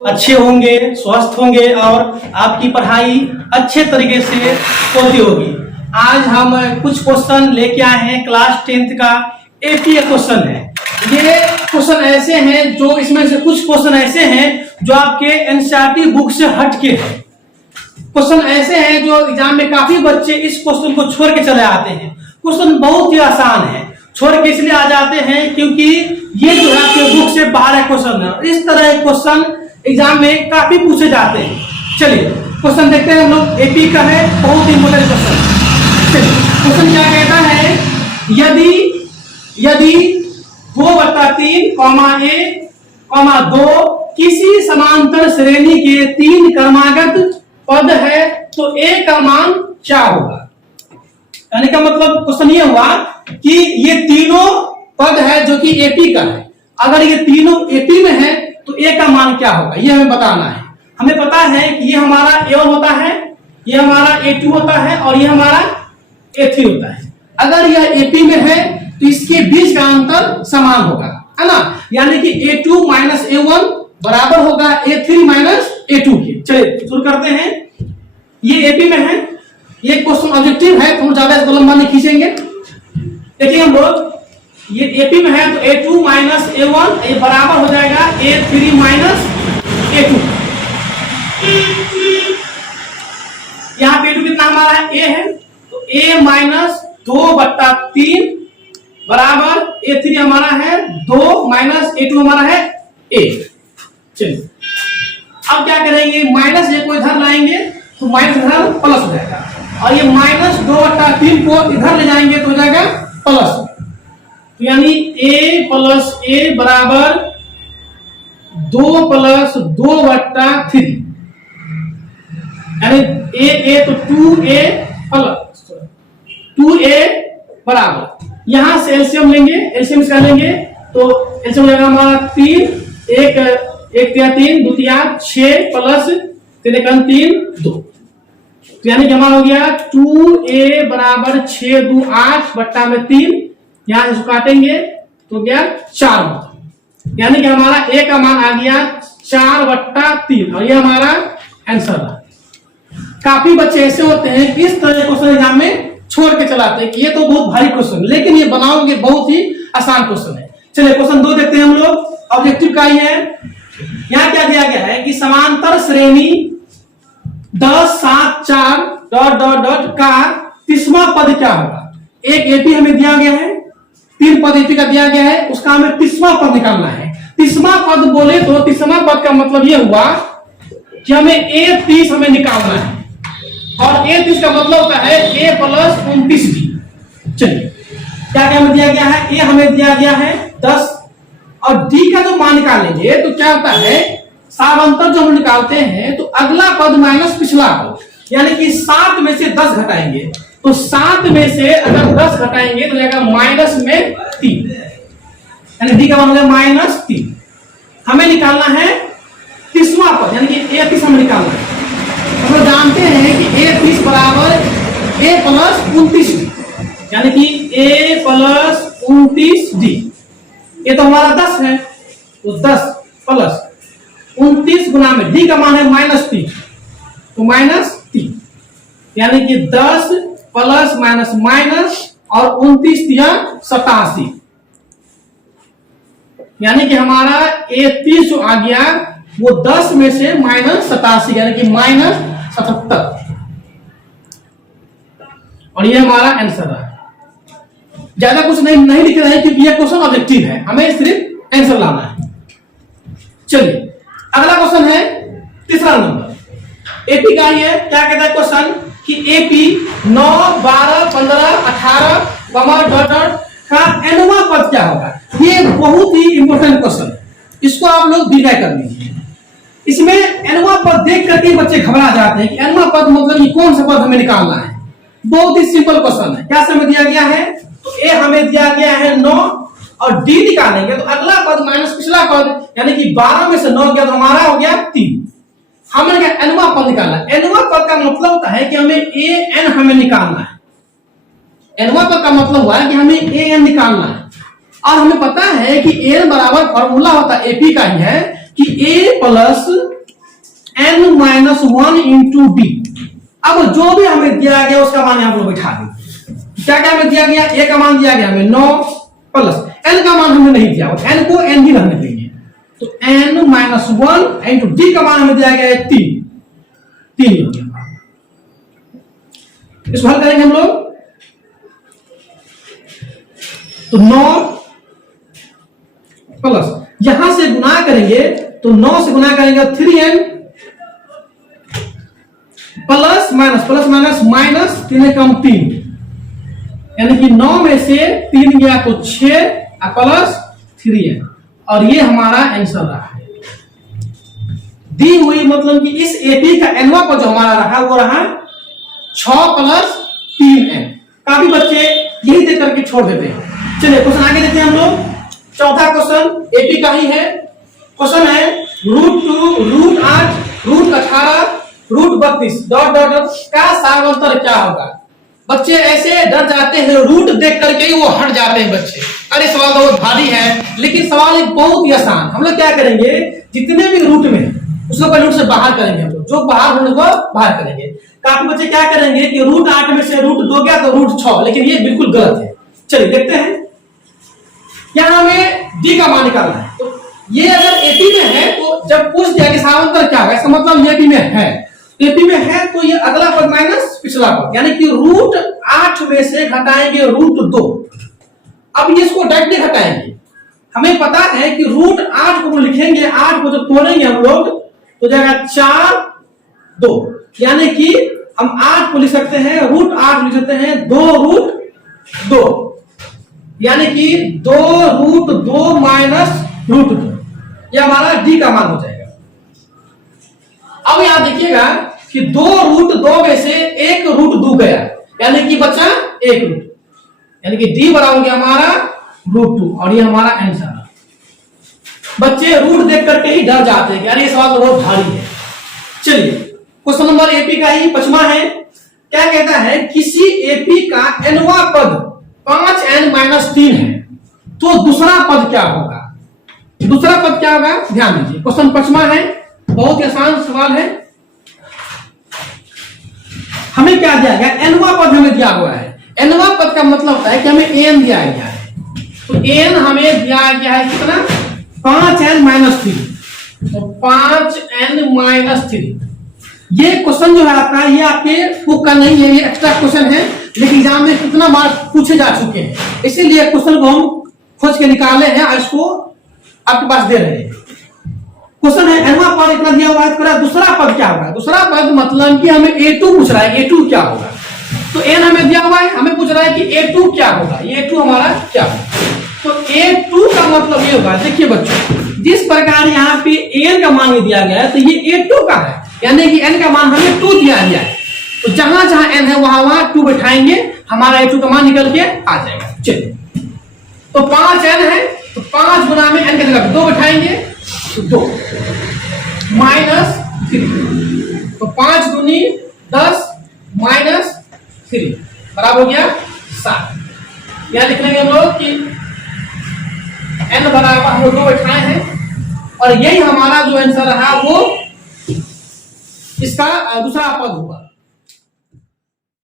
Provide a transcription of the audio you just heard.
अच्छे होंगे, स्वस्थ होंगे और आपकी पढ़ाई अच्छे तरीके से होती होगी। आज हम कुछ क्वेश्चन लेके आए हैं क्लास 10th का एपी क्वेश्चन है। ये क्वेश्चन ऐसे हैं जो इसमें से कुछ क्वेश्चन ऐसे हैं जो आपके एनसीईआरटी बुक से हटके हैं। क्वेश्चन ऐसे हैं जो एग्जाम में काफी बच्चे इस क्वेश्चन को छोड़ के चले आते हैं। क्वेश्चन बहुत ही आसान है, छोड़ के इसलिए आ जाते हैं क्योंकि ये जो है आपके बुक से बाहर है क्वेश्चन है। इस तरह के क्वेश्चन एग्जाम में काफी पूछे जाते हैं। चलिए क्वेश्चन देखते हैं हम लोग। एपी का है, बहुत इंपोर्टेंट क्वेश्चन। चलिए क्वेश्चन क्या कहता है, यदि 2/3, a, 2 किसी समांतर श्रेणी के 3 क्रमागत पद है तो a का मान क्या होगा। कहने का मतलब क्वेश्चन ये हुआ कि ये तीनों पद है जो कि एपी का है। अगर ये तीनों एपी में है तो a का मान क्या होगा, ये हमें बताना है। हमें पता है कि ये हमारा a1 होता है, ये हमारा a2 होता है और ये हमारा a3 होता है। अगर यह एपी में है तो इसके बीच का अंतर समान होगा, है ना। यानी कि a2 माइनस a1 बराबर होगा a3 माइनस a2 के। चलिए शुरू करते हैं। ये एपी में है, ये क्वेश्चन ऑब्जेक्टिव है, तो ज्यादा इसको लंबा नहीं खींचेंगे। देखिए हम लोग, ये एपी में है तो a2 माइनस a1 ये बराबर हो जाएगा a3 माइनस a2। यहाँ पे a2 कितना हमारा है, a है, तो a माइनस 2/3 बराबर a3 हमारा है 2 माइनस a2 हमारा है a। चलिए अब क्या करेंगे, माइनस a को इधर लाएंगे तो माइनस इधर प्लस हो जाएगा और ये माइनस 2/3 को इधर ले जाएंगे तो हो जाएगा प्लस। तो यानी a प्लस a बराबर 2 प्लस 2/3, यानी a तो 2a प्लस 2a बराबर, यहां से एलसीएम लेंगे, एलसीएम इसका लेंगे तो एलसीएम लगेगा हमारा 3, 1 3 2 6 प्लस 3 2। तो यानी कि हमारा हो गया 2a बराबर 6 2 8/3, यहां से काटेंगे तो गया 4, यानी कि हमारा a का मान आ गया 4/3 और ये हमारा आंसर है। काफी बच्चे ऐसे होते हैं कि इस तरह क्वेश्चन एग्जाम में छोड़ के चलाते हैं कि ये तो बहुत भारी क्वेश्चन, लेकिन ये बनाओगे बहुत ही आसान क्वेश्चन है। चलिए क्वेश्चन 2 देखते हैं हम लोग। ऑब्जेक्टिव का ही है। यहाँ क्या दिया गया है कि समांतर श्रेणी 10 7 4 ... का 30वां पद क्या होगा। एक एपी हमें दिया गया है, 3 पद एपी का दिया गया है, उसका हमें 30वां पद निकालना है। 30वां पद बोले तो 30वां पद का मतलब यह हुआ कि हमें a30 हमें निकालना है और a30 का मतलब होता है a प्लस 29d। चलिए क्या क्या हमें दिया गया है, a हमें दिया गया है 10 और d का जो मान निकालेंगे तो क्या होता है, सामांतर जो हम निकालते हैं तो अगला पद माइनस पिछला पद, यानी कि 7 में से 10 घटाएंगे तो 7 में से अगर 10 घटाएंगे तो जाएगा माइनस में 3, यानी d का मान हो गया -3। हमें निकालना है 30वां पद, यानी कि a30 हमें निकालना है। हम लोग जानते हैं कि a30 बराबर a प्लस 29d, यानी कि a प्लस 29d। ये तो हमारा 10 है तो 10 प्लस 29 गुना में d का मान है -3 तो -3, यानी कि 10 प्लस माइनस माइनस और 29 दिया 87, यानी कि हमारा a30 जो आ गया वो 10 में से -87 यानी कि -77 और ये हमारा आंसर है। ज्यादा कुछ नहीं लिख रहे हैं क्योंकि ये क्वेश्चन ऑब्जेक्टिव है, हमें सिर्फ आंसर लाना है। चलिए अगला क्वेश्चन है 3रा नंबर। एपी का ये क्या कहता है क्वेश्चन कि एपी 9 12 15 18 का nवां पद क्या होगा। ये बहुत ही इंपॉर्टेंट क्वेश्चन है, इसको आप लोग डिवाइड कर लीजिए। इसमें nवां पद देख करके बच्चे घबरा जाते हैं कि nवां पद मतलब ये कौन सा पद हमें निकालना है। बहुत ही सिंपल क्वेश्चन है। क्या समय दिया गया है, तो a हमें दिया गया है 9 और d निकालेंगे तो अगला पद माइनस पिछला पद, यानी कि 12 में से 9 गया तो हमारा हो गया 3। हमने क्या nवां पद निकालना। nवां पद का मतलब होता है कि हमें an हमें निकालना है। nवां पद का मतलब हुआ है कि हमें an निकालना है और हमें पता है कि an बराबर फॉर्मूला होता है एपी का ही है कि a plus n minus 1 into D. अब जो भी हमें दिया गया उसका मान यहां पर बैठा दें। क्या क्या हमें दिया गया? a का मान दिया गया हमें 9 प्लस n का मान हमने नहीं दिया, n को n ही रहने देंगे, तो n माइनस 1 इंटू डी का मान हमें दिया गया है 3 हो गया। इसको हल करेंगे हम लोग, तो 9 प्लस यहां से गुना करेंगे, तो 9 से गुना करेंगे 3n प्लस माइनस माइनस 3 कम 3, यानी कि 9 में से 3 गया तो 6 प्लस 3n, और ये हमारा आंसर रहा है। दी हुई मतलब कि इस एपी का एनवा को जो हमारा रहा वो रहा 6 प्लस 3n। काफी बच्चे यही देख करके छोड़ देते हैं। चलिए क्वेश्चन आगे देते हैं हम लोग। चौथा क्वेश्चन एपी का ही है। क्वेश्चन है √2, √8, √18, √32 डॉट डॉट डॉट का सामांतर क्या होगा? बच्चे ऐसे डर जाते हैं, रूट देख करके ही वो हट जाते हैं बच्चे। अरे सवाल तो बहुत भारी है, लेकिन सवाल एक बहुत ही आसान। हम लोग क्या करेंगे, जितने भी रूट में उसको पहले रूट से बाहर करेंगे, हम लोग जो बाहर होने को बाहर करेंगे। काफी बच्चे क्या करेंगे कि √8 में से √2 गया तो √6, लेकिन ये बिल्कुल गलत है। चलिए देखते हैं, यहां हमें डी का मान निकालना है। तो ये अगर एपी में है तो जब पूछ दिया कि सामांतर क्या होगा, इसका मतलब ये एपी में है। एपी में है तो ये अगला पद माइनस पिछला पद, यानी कि √8 में से घटाएंगे √2। अब इसको डायरेक्टली घटाएंगे। हमें पता है कि √8 को लिखेंगे, 8 को जब तोड़ेंगे हम लोग तो जाएगा 4 2, यानी कि हम 8 को लिख सकते हैं √8 लिख सकते हैं 2√2, यानी कि 2√2 माइनस √2, यह हमारा डी का मान हो जाएगा। अब यहां देखिएगा कि 2√2 में से 1√2 गया, यानी कि बचा 1 रूट, यानी कि डी बराबर हो गया हमारा √2, और ये हमारा आंसर। बच्चे रूट देख करके ही डर जाते हैं कि अरे ये सवाल तो बहुत भारी है। चलिए क्वेश्चन नंबर एपी का ही 5वां है। क्या कहता है, किसी एपी का nवा पद 5n-3 है तो दूसरा पद क्या होगा? दूसरा पद क्या होगा, ध्यान दीजिए। क्वेश्चन 5वां है, बहुत ही आसान सवाल है। हमें क्या दिया गया, nवा पद हमें दिया हुआ है। nवा पद का मतलब होता है कि हमें n दिया गया है, तो n हमें दिया गया है कितना, 5n-3, तो 5n-3। ये क्वेश्चन जो है आपका, ये आपके बुक का नहीं है, ये एक्स्ट्रा क्वेश्चन है, लेकिन एग्जाम में कितना मार्क पूछे जा चुके हैं, इसीलिए क्वेश्चन को हम खोज के निकाले हैं और इसको आपके पास दे रहे हैं। क्वेश्चन है nवा पद इतना दिया हुआ है, दूसरा पद क्या होगा? दूसरा पद मतलब कि हमें a2 पूछ रहा है, a2 क्या होगा? तो n हमें दिया हुआ है, हमें पूछ रहा है कि a2 क्या होगा, a2 हमारा क्या होगा? तो a2 का मतलब ये होगा, देखिए बच्चों, जिस प्रकार यहाँ पे n का मान दिया गया है तो ये a2 का है, यानी कि n का मान हमें 2 दिया गया है, तो जहां जहां n है वहां 2 बैठाएंगे, हमारा a2 का मान निकल के आ जाएगा। चलिए, तो 5n है तो 5 गुना में n की जगह 2 बैठाएंगे तो 2 -3, तो 5 दूनी 10 -3 बराबर हो गया 7। यहां लिख लेंगे हम लोग कि n बराबर हम लोग 2 बैठाए हैं, और यही हमारा जो आंसर रहा वो इसका दूसरा पद हुआ।